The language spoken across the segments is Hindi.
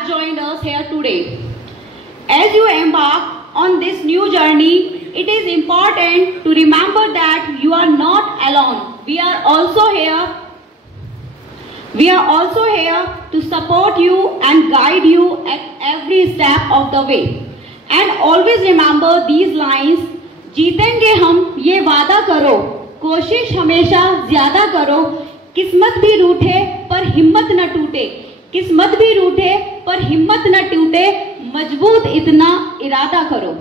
have joined us here today. As you embark on this new journey, it is important to remember that you are not alone. We are also here to support you and guide you at every step of the way. And always remember these lines, जीतेंगे हम ये वादा करो, कोशिश हमेशा ज्यादा करो, किस्मत भी रूठे पर हिम्मत न टूटे, किस्मत भी रूठे पर हिम्मत न टूटे, मजबूत इतना इरादा करो.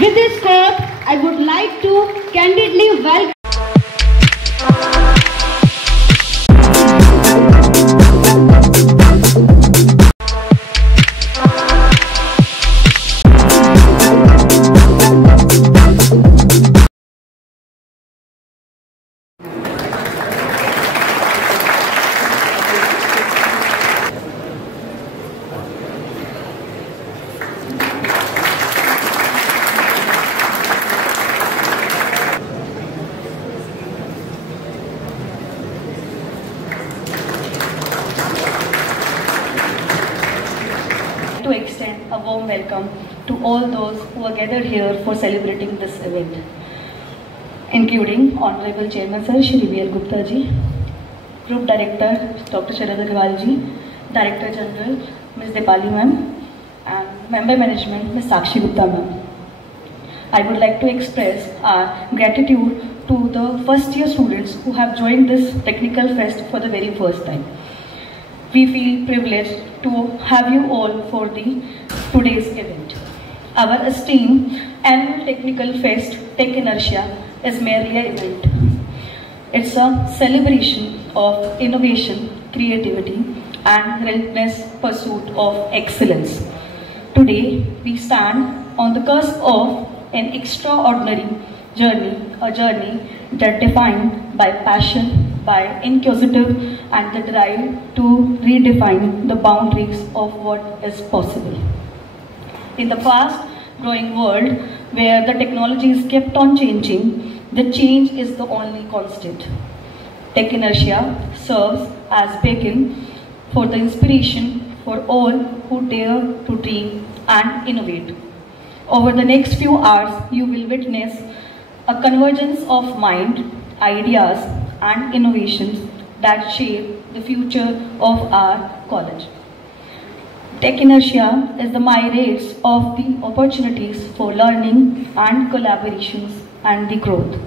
With this quote, I would like to candidly welcome to extend a warm welcome to all those who are gathered here for celebrating this event, including Honorable Chairman Sir Shri V.L. Gupta ji, Group Director Dr. Sharad Agarwal ji, Director General Ms. Dipali ma'am, and Member Management Ms. Sakshi Gupta ma'am. I would like to express our gratitude to the first year students who have joined this technical fest for the very first time. We feel privileged to have you all for today's event. Our esteemed annual technical fest, Tech Inertia, is merely an event. It's a celebration of innovation, creativity, and relentless pursuit of excellence. Today, we stand on the cusp of an extraordinary journey, a journey that defined by passion, by inquisitive and the drive to redefine the boundaries of what is possible. In the fast-growing world where the technologies kept on changing, the change is the only constant. Tech Inertia serves as beacon for the inspiration for all who dare to dream and innovate. Over the next few hours, you will witness a convergence of mind, ideas, and innovations that shape the future of our college. Tech Inertia is the myriads of the opportunities for learning and collaborations and the growth.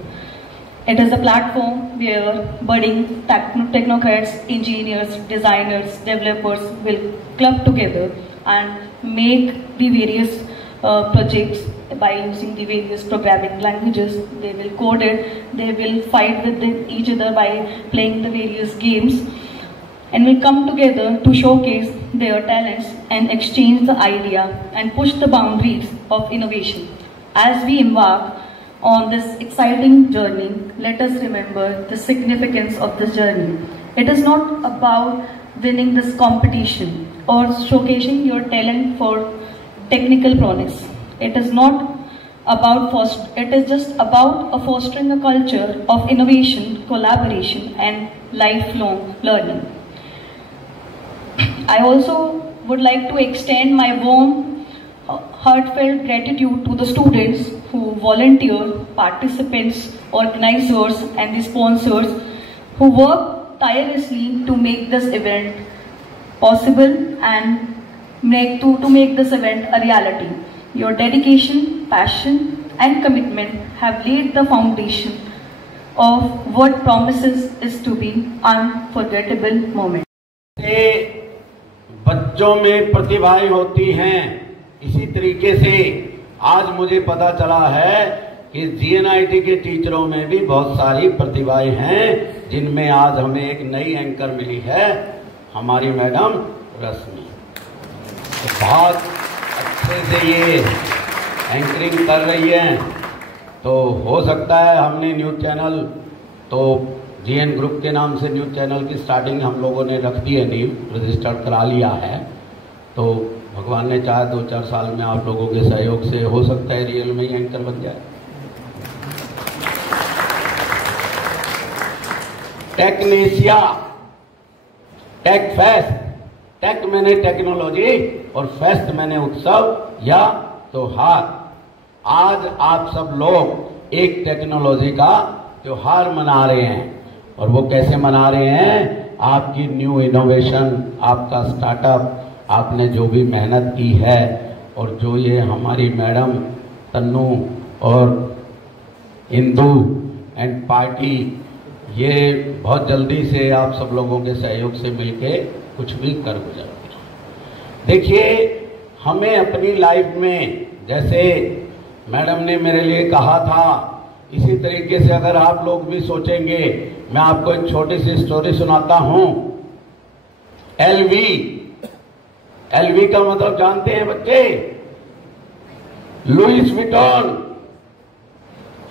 It is a platform where budding technocrats, engineers, designers, developers will club together and make the various projects by using the various programming languages. They will code it, they will fight with each other by playing the various games, and will come together to showcase their talents and exchange the idea and push the boundaries of innovation. As we embark on this exciting journey, let us remember the significance of this journey. It is not about winning this competition or showcasing your talent for technical prowess. It is not about it is just about fostering a culture of innovation, collaboration, and lifelong learning. I also would like to extend my warm, heartfelt gratitude to the students who volunteer, participants, organizers, and the sponsors who work tirelessly to make this event possible and to make this event a reality. Your dedication, passion, and commitment have laid the foundation of what promises is to be unforgettable moment. बच्चों में प्रतिभाएं होती हैं, इसी तरीके से आज मुझे पता चला है कि जीएनआईटी के टीचरों में भी बहुत सारी प्रतिभाएं हैं, जिनमें आज हमें एक नई एंकर मिली है, हमारी मैडम रश्मि। बहुत अच्छे से ये एंकरिंग कर रही है, तो हो सकता है हमने न्यूज़ चैनल तो जीएन ग्रुप के नाम से न्यूज़ चैनल की स्टार्टिंग हम लोगों ने रख दी है, नींव रजिस्टर्ड करा लिया है, तो भगवान ने चाहा 2-4 साल में आप लोगों के सहयोग से हो सकता है रियल में ही एंकर बन जाए। टेक्नेशिया टेक फेस्ट टेक मैंने टेक्नोलॉजी और फेस्ट मैंने उत्सव या त्योहार। आज आप सब लोग एक टेक्नोलॉजी का त्योहार मना रहे हैं, और वो कैसे मना रहे हैं? आपकी न्यू इनोवेशन, आपका स्टार्टअप, आपने जो भी मेहनत की है, और जो ये हमारी मैडम तन्नू और इंदू एंड पार्टी, ये बहुत जल्दी से आप सब लोगों के सहयोग से मिलके कुछ भी कर गुजर। देखिए, हमें अपनी लाइफ में, जैसे मैडम ने मेरे लिए कहा था, इसी तरीके से अगर आप लोग भी सोचेंगे, मैं आपको एक छोटी सी स्टोरी सुनाता हूं। एलवी का मतलब जानते हैं बच्चे? Louis Vuitton.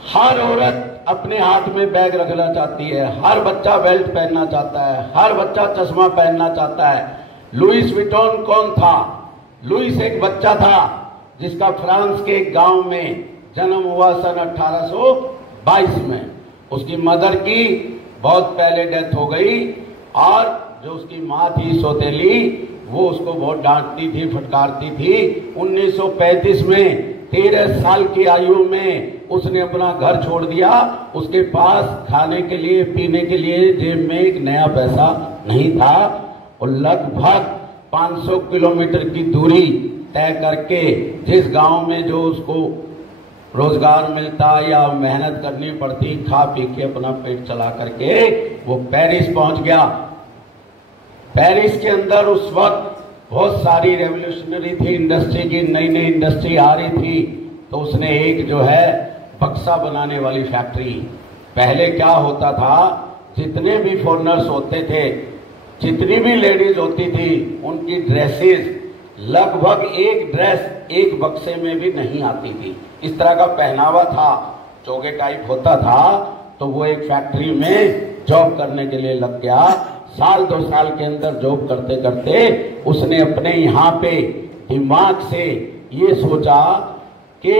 हर औरत अपने हाथ में बैग रखना चाहती है, हर बच्चा बेल्ट पहनना चाहता है, हर बच्चा चश्मा पहनना चाहता है। लुइस विटॉन कौन था? लुइस एक बच्चा था जिसका फ्रांस के एक गांव में जन्म हुआ सन 1822 में। उसकी मदर की बहुत पहले डेथ हो गई, और जो उसकी माँ थी सौतेली, वो उसको बहुत डांटती थी, फटकारती थी। 1935 में 13 साल की आयु में उसने अपना घर छोड़ दिया। उसके पास खाने के लिए, पीने के लिए जेब में एक नया पैसा नहीं था, और लगभग 500 किलोमीटर की दूरी तय करके, जिस गांव में जो उसको रोजगार मिलता या मेहनत करनी पड़ती, खा पी के अपना पेट चला करके वो पेरिस पहुंच गया। पेरिस के अंदर उस वक्त बहुत सारी रेवोल्यूशनरी थी, इंडस्ट्री की नई नई इंडस्ट्री आ रही थी। तो उसने एक जो है बक्सा बनाने वाली फैक्ट्री। पहले क्या होता था, जितने भी फॉरेनर्स होते थे, जितनी भी लेडीज होती थी, उनकी ड्रेसेस, लगभग एक ड्रेस एक बक्से में भी नहीं आती थी। इस तरह का पहनावा था, चोगे टाइप होता था। तो वो एक फैक्ट्री में जॉब करने के लिए लग गया। साल 2 साल के अंदर जॉब करते करते उसने अपने यहाँ पे दिमाग से ये सोचा कि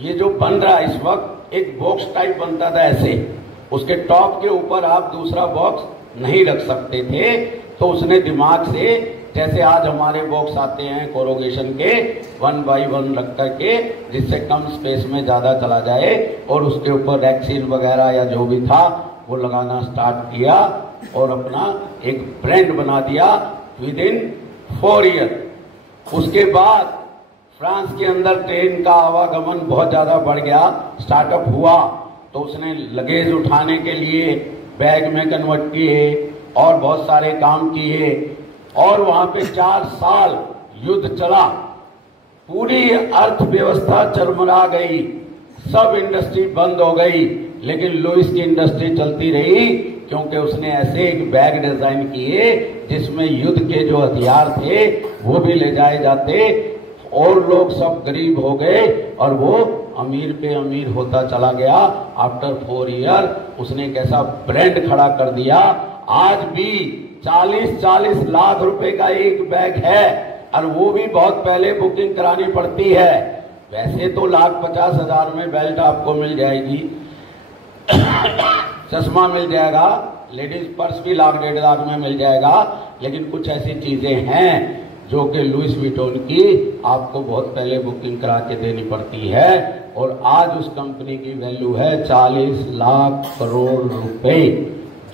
ये जो बन रहा है इस वक्त, एक बॉक्स टाइप बनता था ऐसे, उसके टॉप के ऊपर आप दूसरा बॉक्स नहीं रख सकते थे। तो उसने दिमाग से, जैसे आज हमारे बॉक्स आते हैं कोरोगेशन के, 1 बाई 1 रख करके, जिससे कम स्पेस में ज्यादा चला जाए, और उसके ऊपर रैक्सीन वगैरह या जो भी था वो लगाना स्टार्ट किया, और अपना एक ब्रांड बना दिया विदिन 4 ईयर। उसके बाद फ्रांस के अंदर ट्रेन का आवागमन बहुत ज्यादा बढ़ गया, स्टार्टअप हुआ। तो उसने लगेज उठाने के लिए बैग में कन्वर्ट किए और बहुत सारे काम किए, और वहां पे 4 साल युद्ध चला। पूरी अर्थव्यवस्था चरमरा गई, सब इंडस्ट्री बंद हो गई, लेकिन लुइस की इंडस्ट्री चलती रही, क्योंकि उसने ऐसे एक बैग डिजाइन किए जिसमें युद्ध के जो हथियार थे वो भी ले जाए जाते, और लोग सब गरीब हो गए, और वो अमीर पे अमीर होता चला गया। आफ्टर 4 ईयर उसने एक ऐसा ब्रांड खड़ा कर दिया। आज भी 40-40 लाख रुपए का एक बैग है, और वो भी बहुत पहले बुकिंग करानी पड़ती है। वैसे तो 1,50,000 में बेल्ट आपको मिल जाएगी, चश्मा मिल जाएगा, लेडीज पर्स भी 1,00,000-1.5 लाख में मिल जाएगा। लेकिन कुछ ऐसी चीजें हैं जो कि लुइस विटॉन की आपको बहुत पहले बुकिंग करा के देनी पड़ती है, और आज उस कंपनी की वैल्यू है 40 लाख करोड़ रुपए।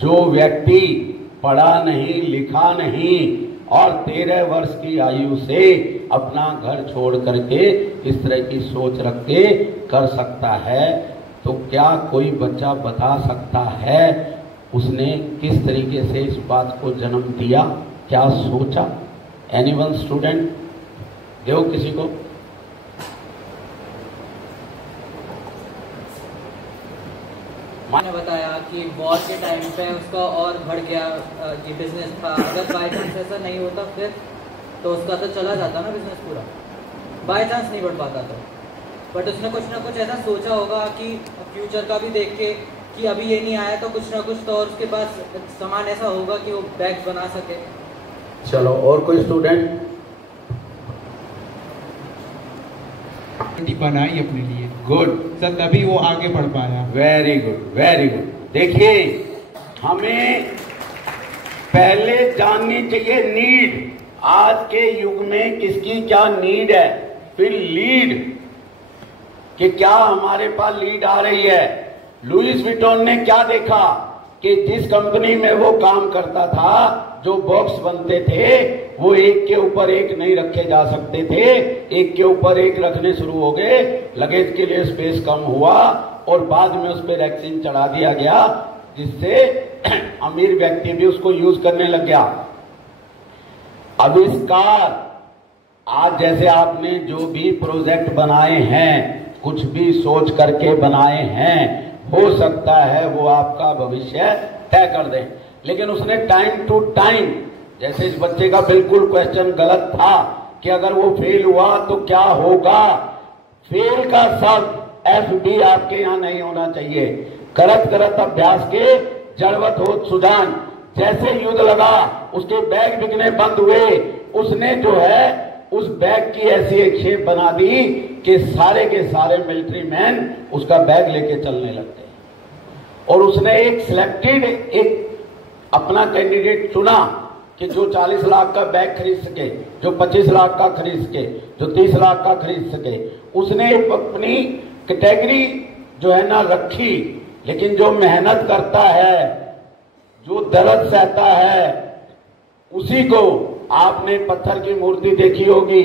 जो व्यक्ति पढ़ा नहीं, लिखा नहीं, और 13 वर्ष की आयु से अपना घर छोड़ करके इस तरह की सोच रख के कर सकता है, तो क्या कोई बच्चा बता सकता है उसने किस तरीके से इस बात को जन्म दिया, क्या सोचा? Anyone student? दो किसी को। मैंने बताया कि वॉर के टाइम पे उसका और बढ़ गया ये बिजनेस था। अगर बाय चांस ऐसा नहीं होता फिर तो उसका तो चला जाता ना बिजनेस पूरा, बाय चांस नहीं बढ़ पाता तो। बट उसने कुछ ना कुछ ऐसा सोचा होगा कि फ्यूचर का भी देख के कि अभी ये नहीं आया तो कुछ ना कुछ तो और उसके पास सामान ऐसा होगा कि वो बैग्स बना सके। चलो, और कोई स्टूडेंट? बनाई अपने लिए। गुड सर, तभी वो आगे बढ़ पाया। Very good, very good. देखिए, हमें पहले जाननी चाहिए नीड। आज के युग में किसकी क्या नीड है, फिर लीड कि क्या हमारे पास लीड आ रही है। लुइस विटॉन ने क्या देखा कि जिस कंपनी में वो काम करता था, जो बॉक्स बनते थे वो एक के ऊपर एक नहीं रखे जा सकते थे, एक के ऊपर एक रखने शुरू हो गए, लगेज के लिए स्पेस कम हुआ और बाद में उस पर वैक्सीन चढ़ा दिया गया, जिससे अमीर व्यक्ति भी उसको यूज करने लग गया। आविष्कार, आज जैसे आपने जो भी प्रोजेक्ट बनाए हैं, कुछ भी सोच करके बनाए हैं, हो सकता है वो आपका भविष्य तय कर दे, लेकिन उसने टाइम टू टाइम, जैसे इस बच्चे का बिल्कुल क्वेश्चन गलत था कि अगर वो फेल हुआ तो क्या होगा, फेल का शब्द FB आपके यहाँ नहीं होना चाहिए। करत करत अभ्यास के जड़वत हो सुजान, जैसे युद्ध लगा उसके बैग बिकने बंद हुए, उसने जो है उस बैग की ऐसी एक शेप बना दी कि सारे के सारे मिलिट्री मैन उसका बैग लेके चलने लगते। और उसने एक सिलेक्टेड एक अपना कैंडिडेट चुना कि जो 40 लाख का बैग खरीद सके, जो 25 लाख का खरीद सके, जो 30 लाख का खरीद सके। उसने अपनी कैटेगरी जो है ना रखी, लेकिन जो मेहनत करता है, जो दर्द सहता है, उसी को आपने पत्थर की मूर्ति देखी होगी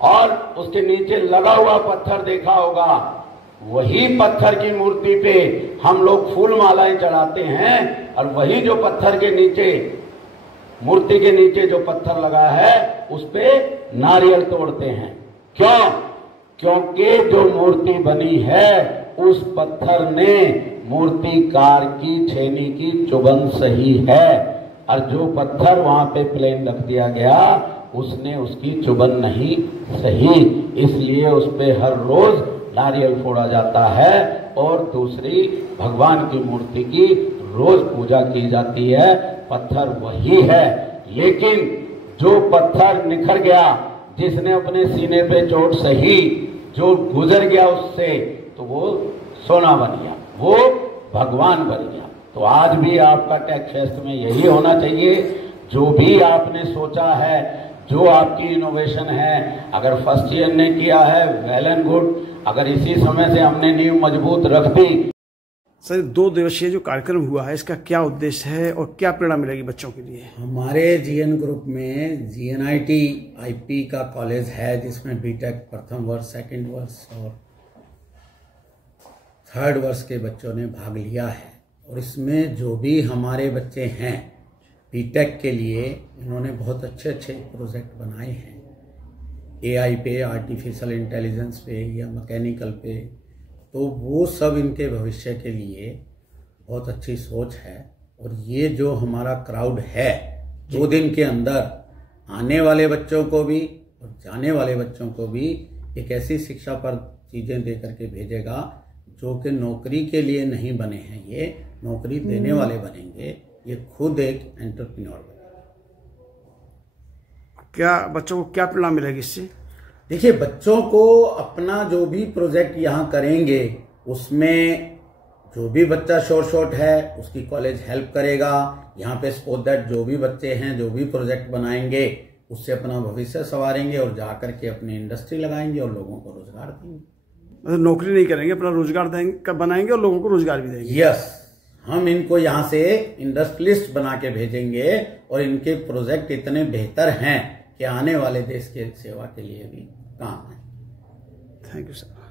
और उसके नीचे लगा हुआ पत्थर देखा होगा, वही पत्थर की मूर्ति पे हम लोग फूल मालाएं चढ़ाते हैं और वही जो पत्थर के नीचे, मूर्ति के नीचे जो पत्थर लगा है उस पे नारियल तोड़ते हैं। क्यों? क्योंकि जो मूर्ति बनी है उस पत्थर ने मूर्तिकार की छेनी की चुभन सही है, और जो पत्थर वहां पे प्लेन रख दिया गया उसने उसकी चुभन नहीं सही, इसलिए उस पे हर रोज नारियल फोड़ा जाता है और दूसरी भगवान की मूर्ति की रोज पूजा की जाती है। पत्थर वही है, लेकिन जो पत्थर निखर गया, जिसने अपने सीने पे चोट सही, जो गुजर गया उससे, तो वो सोना बन गया, वो भगवान बन गया। तो आज भी आपका टेक फेस्ट में यही होना चाहिए, जो भी आपने सोचा है, जो आपकी इनोवेशन है, अगर फर्स्ट ईयर ने किया है वेल एंड गुड, अगर इसी समय से हमने नींव मजबूत रख दी। सर 2 दिवसीय जो कार्यक्रम हुआ है इसका क्या उद्देश्य है और क्या प्रेरणा मिलेगी बच्चों के लिए? हमारे GN ग्रुप में GNIT IP का कॉलेज है, जिसमें बीटेक प्रथम वर्ष, सेकंड वर्ष और थर्ड वर्ष के बच्चों ने भाग लिया है। और इसमें जो भी हमारे बच्चे हैं बीटेक के लिए, इन्होंने बहुत अच्छे अच्छे प्रोजेक्ट बनाए हैं, AI पे, आर्टिफिशियल इंटेलिजेंस पे या मैकेनिकल पे, तो वो सब इनके भविष्य के लिए बहुत अच्छी सोच है। और ये जो हमारा क्राउड है 2 दिन के अंदर आने वाले बच्चों को भी और जाने वाले बच्चों को भी एक ऐसी शिक्षा पर चीज़ें दे करके भेजेगा जो कि नौकरी के लिए नहीं बने हैं, ये नौकरी देने वाले बनेंगे, ये खुद एक एंटरप्रेन्योर बनेगा। क्या बच्चों को क्या प्रेरणा मिलेगी इससे? देखिए, बच्चों को अपना जो भी प्रोजेक्ट यहाँ करेंगे उसमें जो भी बच्चा शॉर्ट है उसकी कॉलेज हेल्प करेगा। यहाँ पे सपोज दैट जो भी बच्चे हैं जो भी प्रोजेक्ट बनाएंगे उससे अपना भविष्य संवारेंगे और जा करके अपनी इंडस्ट्री लगाएंगे और लोगों को रोजगार देंगे। मतलब नौकरी नहीं करेंगे, अपना रोजगार देंगे, बनाएंगे और लोगों को रोजगार भी देंगे। यस, हम इनको यहाँ से इंडस्ट्रियलिस्ट बना के भेजेंगे और इनके प्रोजेक्ट इतने बेहतर हैं कि आने वाले देश के सेवा के लिए भी काम है। Thank you sir.